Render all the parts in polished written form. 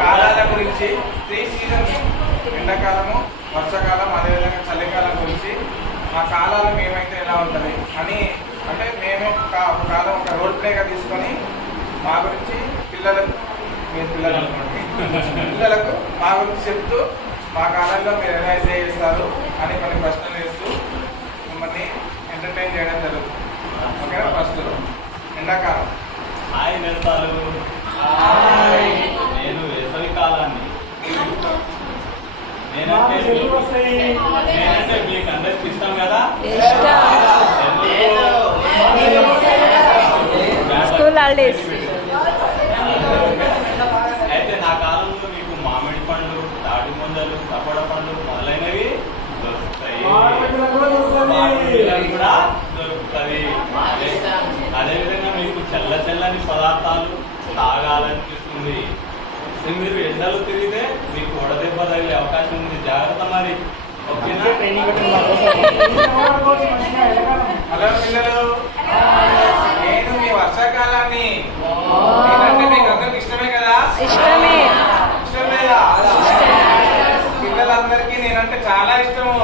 కాలాల గురించి 3 సీజన్స్, ఎండాకాలము, వర్షాకాలం, అదేవిధంగా చలికాలం గురించి ఆ కాలాలు మేమైతే ఎలా ఉంటుంది అని, అంటే మేమే ఒక కాలం ఒక రోల్ ప్లేగా తీసుకొని మా గురించి పిల్లలకు, మీరు పిల్లలు అనుకోండి, పిల్లలకు మా గురించి చెప్తూ మా కాలంలో మీరు ఎలా ఎంజాయ్ చేస్తారు అని కొన్ని ప్రశ్నలు వేస్తూ మిమ్మల్ని ఎంటర్టైన్ చేయడం జరుగుతుంది. ఓకేనా? ఫస్ట్ ఎండాకాలం. హాయ్ నేస్తాలు, నేను వేసవి కాలాన్ని. నేనంటే మీకు అందరికి ఇష్టం కదా. School holidays. అయితే నా కాలంలో మీకు మామిడి పండ్లు, తాటి ముంజలు, సపోటా పండ్లు మొదలైనవి దొరుకుతాయి, కూడా దొరుకుతుంది. అదేవిధంగా మీకు చల్లని పదార్థాలు తాగాలనిపిస్తుంది. మీరు ఎండలు తిరిగితే మీకు వడదెబ్బ తగిలే అవకాశం ఉంది, జాగ్రత్త మరి. ఓకేనా? హలో పిల్లలు, నేను మీ వర్షాకాలాన్ని. ఏంటంటే మీకు అందరికి ఇష్టమే కదా? ఇష్టమే. ఇష్టం లేదా? పిల్లలందరికీ నేనంటే చాలా ఇష్టము.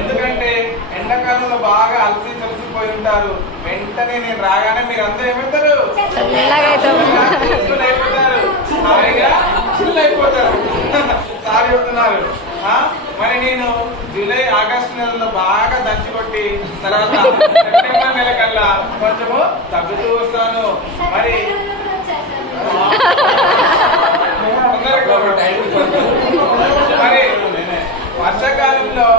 ఎందుకంటే ఎండాకాలంలో బాగా అలసి తలసిపోయి ఉంటారు. వెంటనే నేను రాగానే మీరు అందరూ ఏమంటారు? అయిపోతారు, హాయిగా చిల్ అయిపోతారు. సారీ చెప్తున్నారు. మరి నేను జూలై, ఆగస్టు నెలలో బాగా దంచికొట్టి తర్వాత సెప్టెంబర్ నెల కల్లా కొంచెము తగ్గుతూ వస్తాను. మరి మరి వర్షాకాలంలో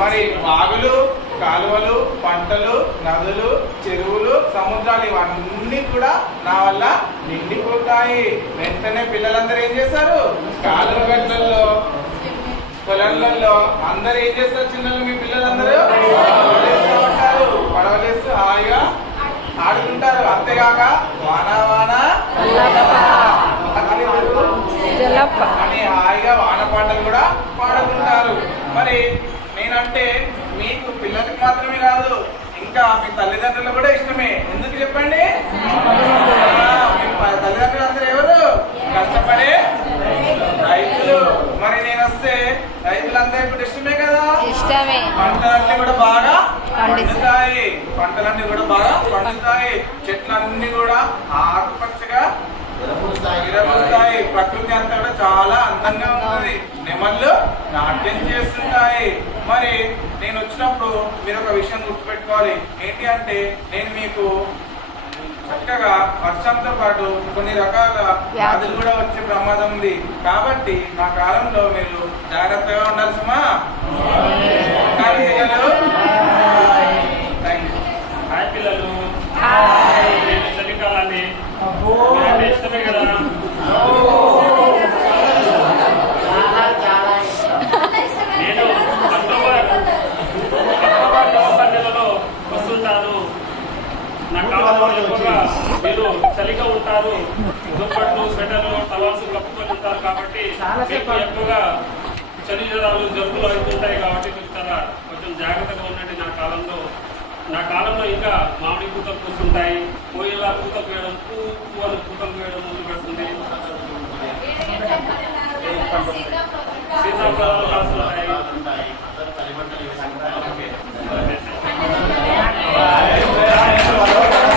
మరి వాగులు, కాలువలు, పంటలు, నదులు, చెరువులు, సముద్రాలు ఇవన్నీ కూడా నా వల్ల నిండిపోతాయి. వెంటనే పిల్లలందరూ ఏం చేస్తారు? కాలువ గట్లలో, పొలంలలో అందరూ ఏం చేస్తారు? చిన్నలు మీ పిల్లలందరూ ఉంటారు, పడవలేస్తూ హాయిగా ఆడుకుంటారు. అంతేగాక వాన అని హాయిగా వాన పాటలు కూడా పాడుకుంటారు. మరి నేనంటే మీకు పిల్లలకి మాత్రమే కాదు, ఇంకా మీ తల్లిదండ్రులు కూడా ఇష్టమే. ఎందుకు చెప్పండి? మీ తల్లిదండ్రులు అందరూ ఎవరు? కష్టపడే రైతులు. మరి నేను వస్తే రైతులందరూ ఇప్పుడు ఇష్టమే కదా? ఇష్టమే. పంటలన్నీ కూడా బాగా పండుతాయి, పంటలన్నీ కూడా బాగా పండుతాయి, చెట్లన్నీ కూడా ఆకుపచ్చగా విరబూస్తాయి. ప్రకృతి అంతా కూడా చాలా అందంగా ఉంటుంది. నెమళ్ళు నాట్యం చేస్తుంటాయి. మరి నేను వచ్చినప్పుడు మీరు ఒక విషయం గుర్తుపెట్టుకోవాలి. ఏంటి అంటే, నేను మీకు చక్కగా వర్షంతో పాటు కొన్ని రకాల వ్యాధులు కూడా వచ్చే ప్రమాదం ఉంది. కాబట్టి మా కాలంలో మీరు జాగ్రత్తగా ఉండాలి సుమా. హాయ్ పిల్లలు, చలికాలాన్ని ఇష్టమే కదా? నేను అక్టోబర్, నవంబర్ నెలలో వస్తుంటాను. నా కాలంలో ఎక్కువగా మీరు చలిగా ఉంటారు, దుప్పట్లు, స్వెటర్లు, టవల్స్ కప్పుకొని ఉంటారు. కాబట్టి మీకు ఎక్కువగా చలి జ్వరాలు, జబ్బులు అవుతుంటాయి. కాబట్టి మీరు చాలా కొంచెం జాగ్రత్తగా ఉండండి. నా కాలంలో ఇంకా మామిడి పూతలు పూస్తుంటాయి, కోయిలా పూతలు వేయడం, పువ్వులు పూతలు వేయడం మొదలు పెడుతుంది. సీతాఫలాలు